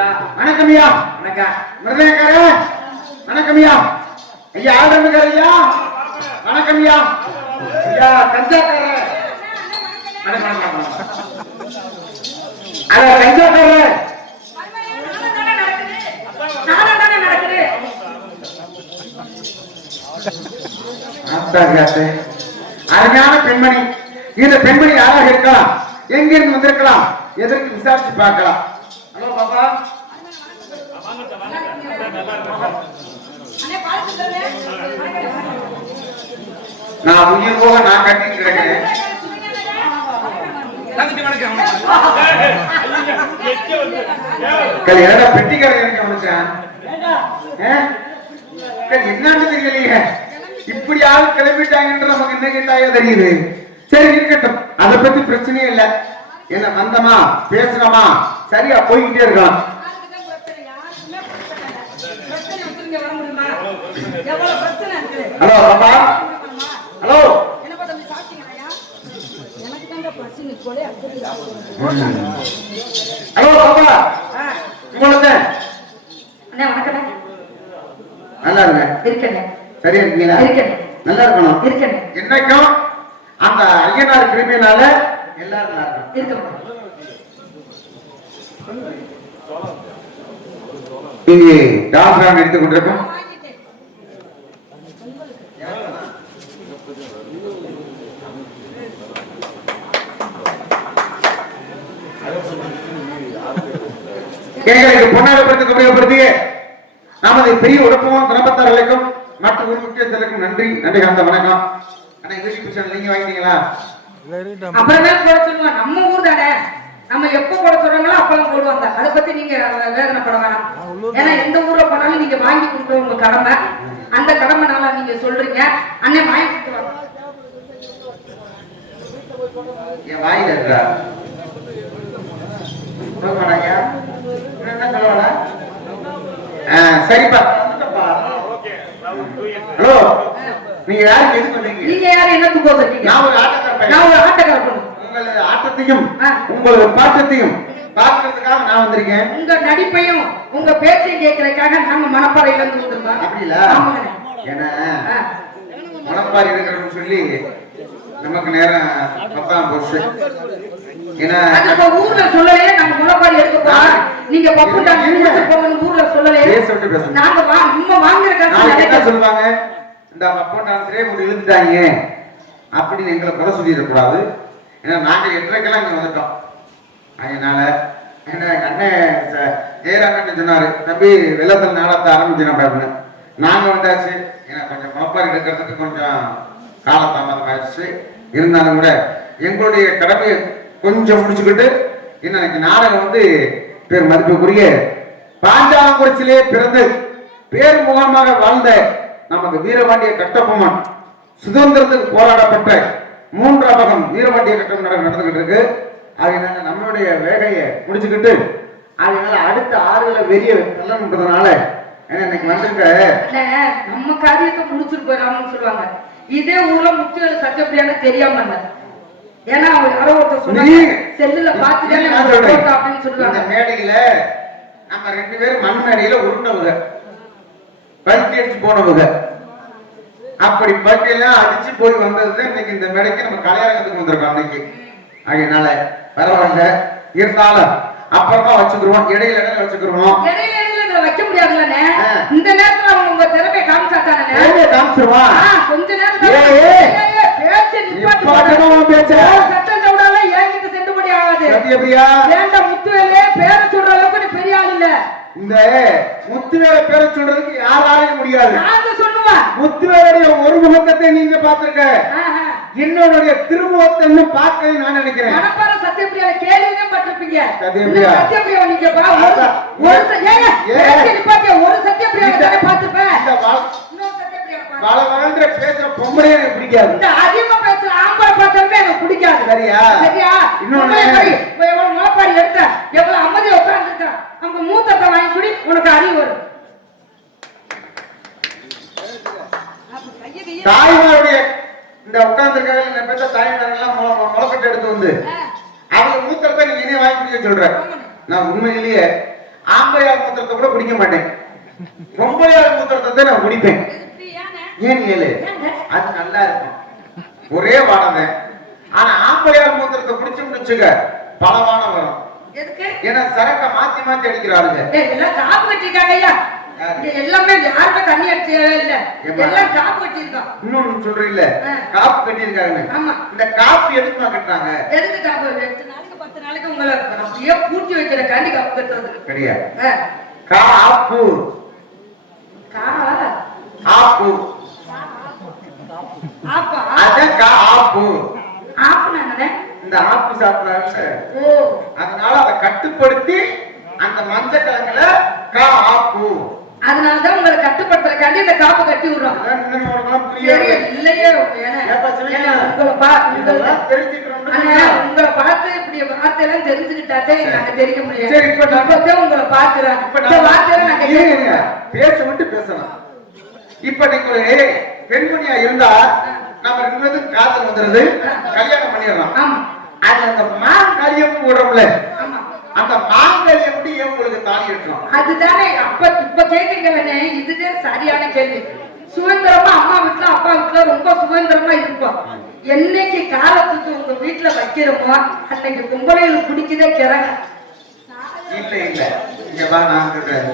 வணக்கம் ஐயா. வணக்கம் வணக்கம். ஐயா ஐயா ஆதரவுக்கார ஐயா வணக்கம் ஐயா ஐயா கஞ்சாக்கார வணக்கம் வணக்கம் வணக்கம். அட கஞ்சாக்கார ஆத்தாகாத்தே. அருமையான பெண்மணி. இந்த பெண்மணி யாராக இருக்கலாம்? எங்கிருந்து வந்திருக்கலாம்? எதற்கு விசாரிச்சு பார்க்கலாம்? ஹலோ பாப்பா. நான் உயிர் போக நான் கட்டிட்டு வணக்கம் கல்யாண பெட்டி கடை எனக்கு அமைச்சேன் என்னன்னு தெரியலையே. இப்படி ஆள் கிளம்பிட்டாங்கன்ற நமக்கு என்ன கேட்டாயோ தெரியுது. சரி இருக்கட்டும். அதை பத்தி பிரச்சனையே இல்ல. என்ன வந்தமா? பேசுறோமா? சரியா போய்கிட்டே இருக்கலாம். ஹலோ பாப்பா. ஹலோ. ஹலோ பாப்பா. நல்லா இருங்க. சரியா இருக்கீங்களா. நல்லா இருக்கணும். என்னைக்கும் அந்த ஐயனார் கிருமியினால எல்லாரும் நல்லா இருக்கணும். இங்கே டாக்டராக எடுத்துக் கொண்டிருக்கும். எங்களுக்கு பொன்னாடப்படுத்த உபயோகப்படுத்திய. நமது பெரிய உடப்பம் தினப்பத்தார்களுக்கும் மற்ற முக்கியஸ்தர்களுக்கும் நன்றி. நன்றி காந்த வணக்கம். அண்ணா யூடியூப் சேனல் நீங்க வாங்கிட்டீங்களா? அப்புறமே போட சொல்லுவாங்க. நம்ம ஊர் தானே. நம்ம எப்ப போட சொல்றாங்களோ அப்பெல்லாம் போடுவாங்க. அதை பத்தி நீங்க வேதனைப்பட வேணாம். ஏன்னா எந்த ஊர்ல போனாலும் நீங்க வாங்கி கொடுக்குற உங்க கடமை. அந்த கடமைனால நீங்க சொல்றீங்க. அண்ணன் வாங்கி கொடுத்துருவாங்க என் வாயில இருக்கா? சரிப்பா. ஹலோ நீங்க யாருக்கு எது பண்ணீங்க நீங்க யாரு? என்ன தூக்கம் வந்திருக்கீங்க? நான் ஒரு ஆட்டக்கார பையன். நான் ஒரு ஆட்டக்கார பொண்ணு. உங்களது ஆட்டத்தையும். உங்களது பாட்டத்தையும் பார்க்கறதுக்காக நான் வந்திருக்கேன். உங்க நடிப்பையும் உங்க பேச்சையும் கேட்கறதுக்காக நாங்க மனப்பாறையில இருந்து வந்திருக்கோம் அப்படில. ஏன்னா இருக்கிறோம்னு சொல்லி நமக்கு நேரம் பத்தாம் போச்சு. ஏன்னா ஊர்ல சொல்லலையே நாங்க முளைப்பாரி எடுக்க போறோம்? நீங்க பப்பு டான்ஸ் முடிச்சு போகணும் ஊர்ல பேசணும். நாங்க வா நம்ம வாங்குற காசு என்ன சொல்லுவாங்க? இந்த அப்போ டான்ஸரே கொண்டு இழுத்துட்டாங்க அப்படின்னு எங்களை குறை சொல்லிடக்கூடாது. ஏன்னா நாங்க எட்டரைக்கெல்லாம் இங்க வந்துட்டோம். அதனால என்ன அண்ணன் ஜெயராமன் சொன்னாரு தம்பி வெள்ளத்தில் நாடத்தை ஆரம்பிச்சிடும் அப்படின்னு. நாங்க வந்தாச்சு. ஏன்னா கொஞ்சம் முளப்பாரி எடுக்கிறதுக்கு கொஞ்சம் காலதாமதம் ஆயிடுச்சு. இருந்தாலும் கூட எங்களுடைய கடமையை கொஞ்சம் முடிச்சுக்கிட்டு இன்னைக்கு நாடகம் வந்து பேர் மதிப்புக்குரிய பாஞ்சாலங்குறிச்சிலே பிறந்து பேர் முகமாக வாழ்ந்த நமக்கு வீரபாண்டிய கட்டபொம்மன் சுதந்திரத்துக்கு போராடப்பட்ட மூன்றாம் பகம் வீரபாண்டிய கட்டம் நடந்துகிட்டு இருக்கு அதனால நம்மளுடைய வேலையை முடிச்சுக்கிட்டு அதனால அடுத்த ஆறுகளை வெளியே தள்ளணுன்றதுனால ஏன்னா இன்னைக்கு வந்திருக்க நம்ம காரியத்தை முடிச்சுட்டு போயிடலாம்னு சொல்லுவாங்க. இதே ஊர்ல முத்தியோட சட்டப்படியான தெரியாம இல்ல ஏன்னா அவங்க யாரோ ஒருத்தர் சொன்னாங்க செல்லுல பாத்துட்டு அப்படின்னு சொல்லுவாங்க. மேடையில நம்ம ரெண்டு பேரும் மண் மேடையில உருண்டவங்க. பல்ட்டி அடிச்சு போனவங்க. அப்படி பல்ட்டி எல்லாம் அடிச்சு போய் வந்தது இன்னைக்கு இந்த மேடைக்கு நம்ம கலையரங்கத்துக்கு வந்திருக்கோம் அன்னைக்கு. அதனால பரவாயில்ல. இருந்தாலும் அப்புறமா வச்சுக்கிருவோம். இடையில இடையில வச்சுக்கிருவோம். இடையில இடையில வைக்க முடியாதுல்லண்ணே. இந்த நேரத்துல அவங்க உங்க திறமை காமிச்சாத்தானே காமிச்சிருவான் கொஞ்ச நேரத்துல பேச்சை நிப்பாட்டு நிப்பாட்டுமா உன் பேச்சை? சட்டம் சவுடால ஏங்கிட்ட செல்லுபடி ஆகாது சத்யபிரியா வேண்டாம் முத்துவேலே பேர சொல்ற அளவுக்கு நீ பெரிய ஆள் இல்ல இந்த முத்துவேல பேரை சொல்றதுக்கு யாராலையும் முடியாது நாங்க சொல்லுவேன் முத்துவேலுடைய ஒரு முகத்தை நீங்க பாத்திருக்க. என்னுடைய திருமுகத்தை இன்னும் பார்க்கவே நான் நினைக்கிறேன் மணப்பாறை சத்தியப்பிரியால கேள்வியும் பட்டிருப்பீங்க சத்யப்பிரியா. இன்னும் சத்தியப்பிரியா நீங்க பா ஒரு. ஒரு ச- ஏங்க, ஏ. பேச்சை நிப்பாட்டிய ஒரு சத்தியப்பிரியாவை தானே பார்த்திருப்பேன் இந்த வாழ்- இன்னொரு சத்தியப்பிரியாவை பாரு. வள வளன்ற பேசுற பொம்பளையே பிடிக்காது அதிகமா பேசுற ஆம்பளை பார்த்தாலுமே எனக்கு பிடிக்காது சரியா? சரியா? இன்னொன்னு. எவ்வளவு முளைப்பாரி எடுத்த? எவ்வளவு அமைதியா உட்கார்ந்துருக்க? அவங்க மூத்தத்தை வாங்கி குடி உனக்கு அறிவு வரும். தாய்மாருடைய இந்த உட்கார்ந்துருக்காங்க பெற்ற தாய்மாரெல்லாம் முளை- முளைக்கட்டு எடுத்து வந்து அவங்க மூத்திரத்தை நீங்க இனிய வாங்கி குடிக்க சொல்ற. நான் உண்மையிலேயே ஆம்பளையார் மூத்திரத்தை கூட குடிக்க மாட்டேன். பொம்பளையார் மூத்திரத்தை தான் நான் குடிப்பேன். ஏன் ஏழு? அது நல்லா இருக்கும். ஒரே வாடகை. ஆனா ஆம்பளையார் மூத்திரத்தை குடிச்சோம்னு வச்சுக்க பலவானம் வரும் எதுக்கு? ஏன்னா சரக்க மாத்தி மாத்தி அடிக்கிறாளுங்க. எல்லாம் காப்பு கட்டிருக்காங்க ஐயா. எல்லாமே யாருமே தண்ணி அடிச்சவே இல்ல? எல்லாம் காப்பு இன்னொன்னு சொல்றீல்ல ஆ. காப்பு கட்டியிருக்காங்க ஆமா. இந்த காப்பு எதுக்குமா கட்டுறாங்க? எதுக்கு காப்பு? எட்டு நாளைக்கு பத்து நாளைக்கு உங்களை அப்படியே பூட்டி வைக்கிற காண்டி காப்பு கட்டுறதுக்கு கிடையாது ஆ. காப்பு. கா ஆப்பு. அதான் காப்பு இந்த ஆப்பு சாப்பிடுறாங்க ஓ. அதனால அதை கட்டுப்படுத்தி அந்த மஞ்சள் கிழங்குல காப்பு அதனாலதான் உங்களை கட்டுப்படுத்துறக்காண்டி இந்த காப்பு கட்டி விடுறோம். இல்லையே உங்களை பார்த்து இப்படி வார்த்தையெல்லாம் தெரிஞ்சுக்கிட்டாதே நாங்க தெரிவிக்க முடியாது. உங்களை நான் வார்த்தையில நாங்க. பேச விட்டு பேசலாம். இப்ப நீங்க ஒரு பெண்மணியா இருந்தா நம்ம ரெண்டு பேரும் காதல் வந்துருது. கல்யாணம் பண்ணிடுறோம் அது அந்த மாங்கல்யம் ஆமா. அந்த மாங்கல்யம் உங்களுக்கு தாலி கட்டுறோம் அதுதானே அப்ப இப்ப கேக்குறீங்களே இதுதான் சரியான கேள்வி. சுதந்திரமா அம்மா வீட்டுல அப்பா வீட்டுல ரொம்ப சுதந்திரமா இருப்போம். என்னைக்கு காலத்துக்கு உங்க வீட்டுல வைக்கிறோமோ அன்னைக்கு பொம்பளைகளுக்கு பிடிக்குதே கிறங்க இல்ல இல்ல. இங்க வா நான் சொல்றேன்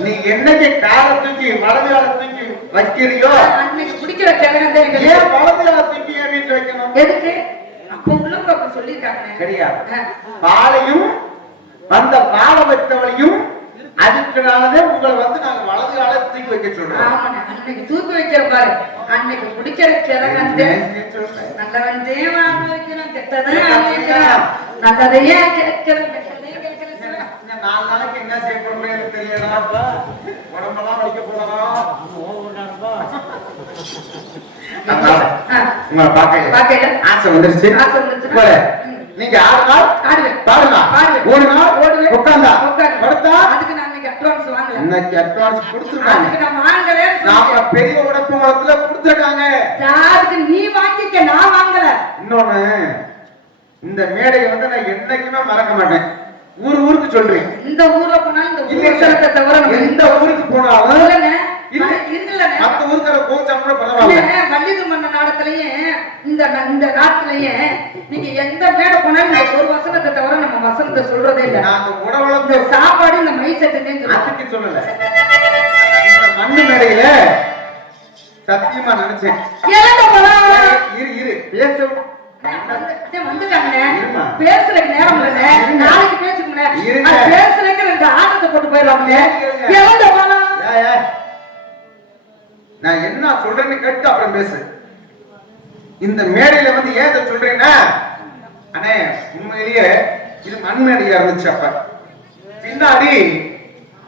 நீ என்னைக்கு காலை தூக்கி வலது காலை தூக்கி வைக்கிறியோ அன்னைக்கு பிடிக்கிற கிறங்க தான் எங்களுக்கு. ஏன் வலது காலை தூக்கி ஏன் வீட்டுல வைக்கணும் எதுக்கு அப்ப உள்ளவங்க அப்படி சொல்லியிருக்காங்க கிடையாது பாலையும் வந்த பாலை வைத்தவளையும் அதுக்குனாலதே உங்களை வந்து நாங்க வலது காலை தூக்கி வைக்க சொல்றோம். அன்னைக்கு தூக்கி வைக்கிற பாரு. அன்னைக்கு பிடிக்கிற சொல்றேன்? நல்லவன்தே வாங்க வைக்கிறோம் கெட்டதே வாங்க வைக்கிறோம் நல்லதையே கேட்கிறோம் நாலு நாளைக்கு என்ன செய்ய எனக்கு தெரியல உடம்பெல்லாம் வைக்க போறோம். உங்களை பார்க்கல ஆசை வந்துருச்சு? போல. நீங்க ஆறு நாள் ஆடுவேன். பாருங்க பாடுவேன். ஒரு நாள் ஓடுவேன். உட்காந்தா உட்காரு. படுத்தா அதுக்கு நான் இன்னைக்கு advance வாங்கல. இன்னைக்கு அட்வான்ஸ் கொடுத்துருக்காங்க அதுக்கு நான் வாங்கலைன்னு நாம. பெரிய உடப்பு குளத்துல கொடுத்துருக்காங்க அதுக்கு நீ வாங்கிக்க நான் வாங்கல இன்னொன்னு இந்த மேடையை வந்து நான் என்னைக்குமே மறக்க மாட்டேன் ஊர் ஊருக்கு சொல்றேன் இந்த ஊர்ல போனாலும் இந்த இல்ல, ஊர் சனத்தை தவிர எந்த ஊருக்கு போனாலும். இல்ல. இல்லைண்ணே. மத்த ஊருக்கார கோச்சா கூட பரவாயில்ல அண்ணே, நாடத்திலேயே இந்த இந்த நாட்டிலேயே நீங்க எந்த மேடை போனாலும் இந்த ஒரு வசனத்தை தவிர நம்ம வசனத்தை சொல்றதே இல்ல. இந்த சாப்பாடு இந்த மை அதுக்கு சொல்லல. மண்ணு மேடையில சத்தியமா நினைச்சேன். இரு இரு பேச. பேசுறதுக்கு நேரம். இருங்க. நாளைக்கு. அது பேசுறதுக்கு ரெண்டு ஆட்டத்தை போட்டு ஏய். நான் என்ன சொல்றேன்னு கேட்டு அப்புறம் பேசு. இந்த மேடையில வந்து ஏன் இதை சொல்றேன்னா அண்ணே உண்மையிலேயே இது மண் மேடையா இருந்துச்சு அப்ப. பின்னாடி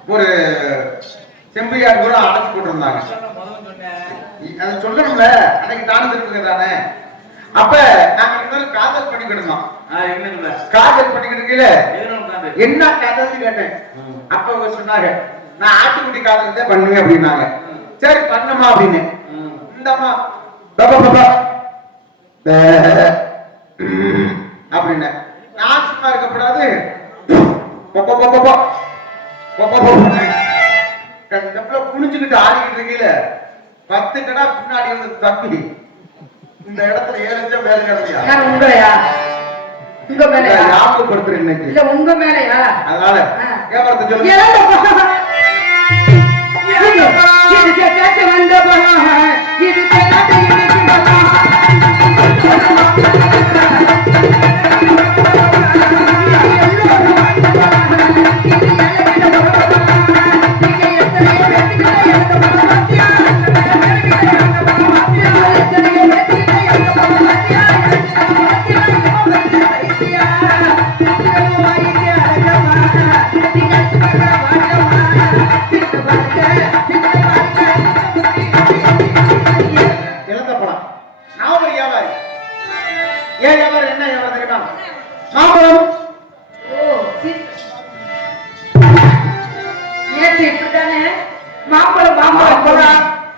ஒரு செம்பியார் கூட அடைச்சு போட்டிருந்தாங்க. அதை சொல்லணும்ல அன்னைக்கு தானே இருக்குங்க தானே. அப்ப நாங்க பேரும் காதல் பண்ணிக்கிட்டு இருந்தோம் காதல் பண்ணிக்கிட்டு என்ன காதல்னு கேட்டேன்? அப்ப அவங்க சொன்னாங்க நான் ஆட்டுக்குட்டி காதல் தான் பண்ணுவேன் அப்படின்னாங்க. சரி பண்ணுமா அப்படின்னு. இந்தம்மா. பாபா பாபா அப்படின்னு நான் சும்மா. இந்த பிள்ளை குனிஞ்சுக்கிட்டு ஆடிக்கிட்டு இருக்கையில பத்து கடா பின்னாடி வந்து தப்பி இந்த இடத்துல ஏறிச்சா மேல கிடமையா யார் உங்களையா? உங்க மேலையா? ஞாபகப்படுத்துறேன் இன்னைக்கு இல்ல உங்க மேலையா? அதனால. வியாபாரத்தை சொல்லுங்க ஏன் வியாபாரம் என்ன? வியாபாரம் தெரியுமா மாம்பழம் ஓ, சி- நேத்து இப்படித்தானே? மாம்பழம் மாம்பழம்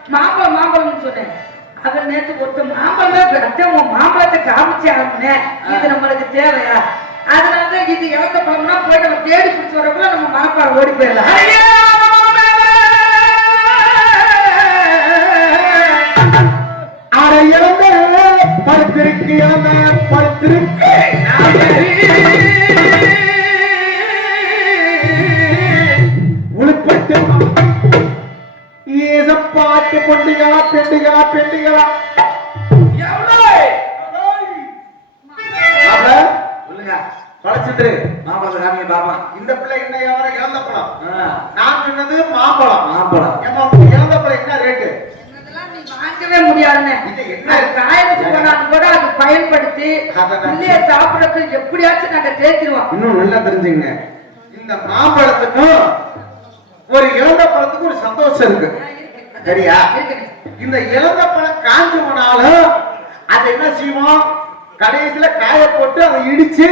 மாம்பழம் மாம்பழம்னு சொன்னேன். அவர் நேத்து ஒருத்த மாம்பழம் அத்தை உன் மாம்பழத்தை காமிச்சு ஆகணும்னே. இது நம்மளுக்கு தேவையா? அதனாலதான் இது இழந்த பழம்னா போய் நம்ம தேடி பிடிச்சி வரக்குள்ள நம்ம மனப்பாடம் ஓடி போயிடலாம். படுத்திருக்கு இழந்த பயன்படுத்தி பிள்ளைய சாப்பிடறதுக்கு எப்படியாச்சும் நாங்க தேய்ச்சிருவோம். இன்னும் நல்லா தெரிஞ்சுங்க. இந்த மாம்பழத்துக்கும் ஒரு இழந்த பழத்துக்கும் ஒரு சந்தோஷம் இருக்கு. சரியா? இந்த இழந்த பழம் காஞ்சு போனாலும் அதை என்ன செய்வோம் கடைசியில காய போட்டு அதை இடிச்சு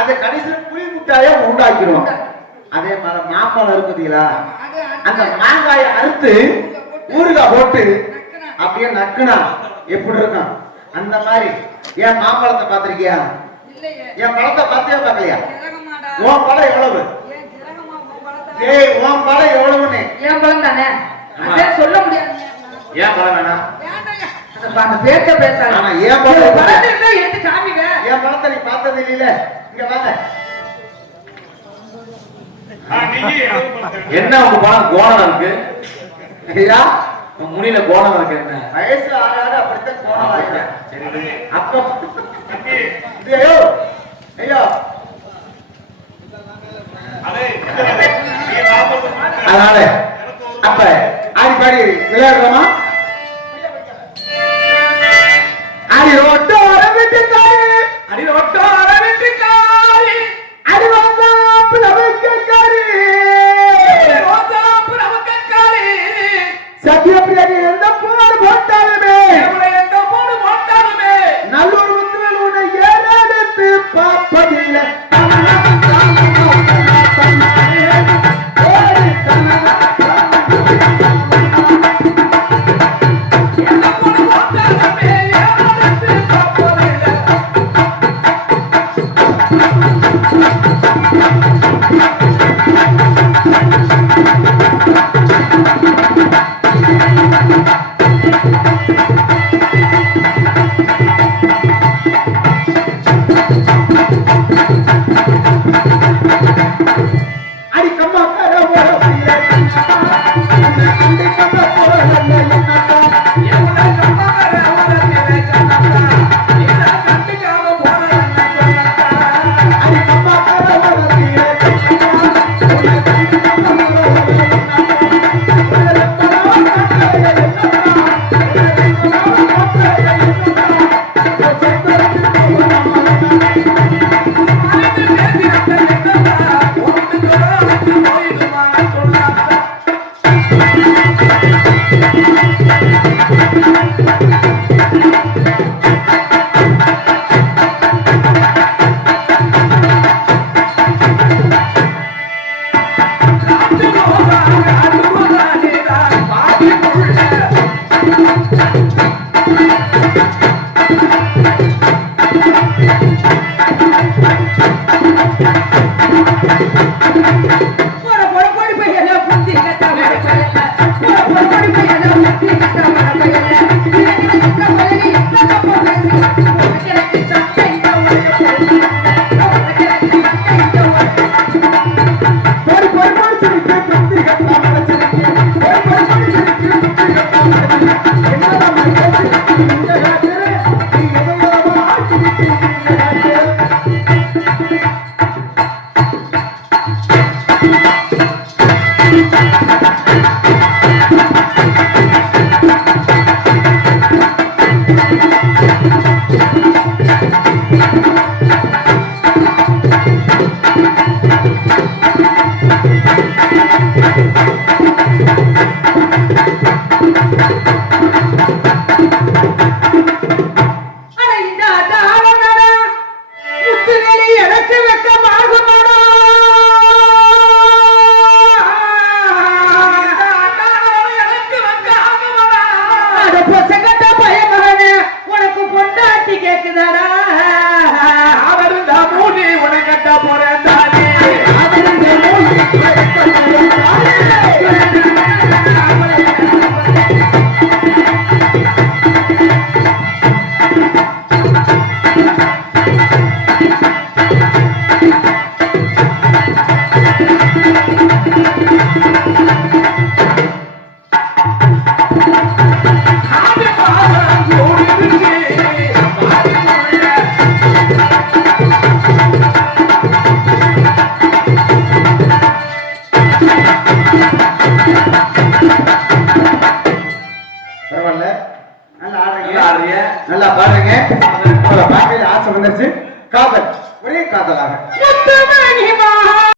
அதை கடைசியில புளி முட்டாய உண்டாக்கிடுவோம். அதே மாதிரி மாம்பழம் இருக்குதுங்களா அந்த மாங்காயை அறுத்து ஊறுகாய் போட்டு அப்படியே நக்குனா. எப்படி இருக்கும்? அந்த மாதிரி. ஏன் மாம்பழத்தை பார்த்திருக்கியா? இல்லையே. என் பழத்தை பார்த்தியா பார்க்கலையா. உன் பழம் எவ்வளவு? ஏய் உன் பழம் எவ்வளவுன்னு? என் பழம் தானே? சொல்ல முடியாது. ஏன் பழம் வேணாம். அந்த பேச்ச பேசாத. ஏன் பழம் பழத்தை இருந்தா எடுத்து காமிங்க. என் பழத்தை நீ பார்த்தது இல்லையில? இங்க வாங்க. என்ன உங்க பழம் கோணம் இருக்கு? ஐயா? முடியல கோணம் இருக்கு என்ன? வயசு ஆகாத அப்படித்தான் கோணம் ஆயிட்டேன் சரி அப்ப இது ஐயோ ஐயோ. அதனால அப்ப ஆடி பாடி விளையாடுறோமா? போற